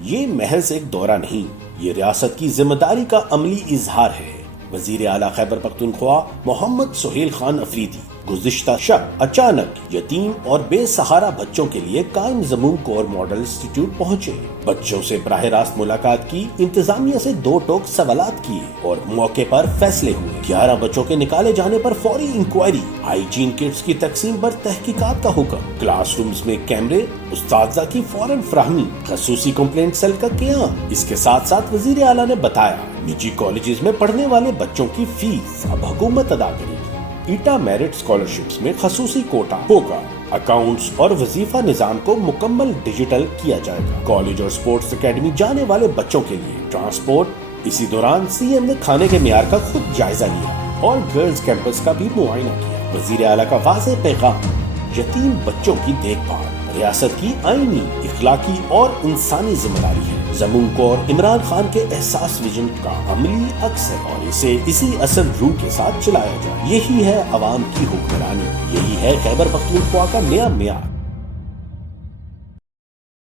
یہ محض ایک دورہ نہیں، یہ ریاست کی ذمہ داری کا عملی اظہار ہے۔ وزیر اعلیٰ خیبر پختونخوا محمد سہیل خان افریدی گزشتہ شب اچانک یتیم اور بے سہارا بچوں کے لیے قائم زمون کور ماڈل انسٹیٹیوٹ پہنچے، بچوں سے براہ راست ملاقات کی، انتظامیہ سے دو ٹوک سوالات کیے اور موقع پر فیصلے ہوئے۔ 11 بچوں کے نکالے جانے پر فوری انکوائری، ہائیجین کٹس کی تقسیم پر تحقیقات کا حکم، کلاس رومز میں کیمرے، اساتذہ کی فوراً فراہمی، خصوصی کمپلینٹ سیل کا قیام۔ اس کے ساتھ ساتھ وزیر اعلیٰ نے بتایا نجی کالجز میں پڑھنے والے بچوں کی فیس اب حکومت ادا کرے گی۔ ایٹا میرٹ اسکالرشپس میں خصوصی کوٹا ہوگا، اکاؤنٹس اور وظیفہ نظام کو مکمل ڈیجیٹل کیا جائے گا۔ کالج اور سپورٹس اکیڈمی جانے والے بچوں کے لیے ٹرانسپورٹ۔ اسی دوران سی ایم نے کھانے کے معیار کا خود جائزہ لیا اور گرلز کیمپس کا بھی معائنہ کیا۔ وزیر اعلیٰ کا واضح پیغام، یتیم بچوں کی دیکھ بھال ریاست کی آئینی، اخلاقی اور انسانی ذمہ داری ہے۔ زمون کور عمران خان کے احساس ویژن کا عملی عکس ہے اور اسے اسی اصل روح کے ساتھ چلایا جائے۔ یہی ہے عوام کی حکمرانی، یہی ہے خیبر پختونخوا کا نیا معیار۔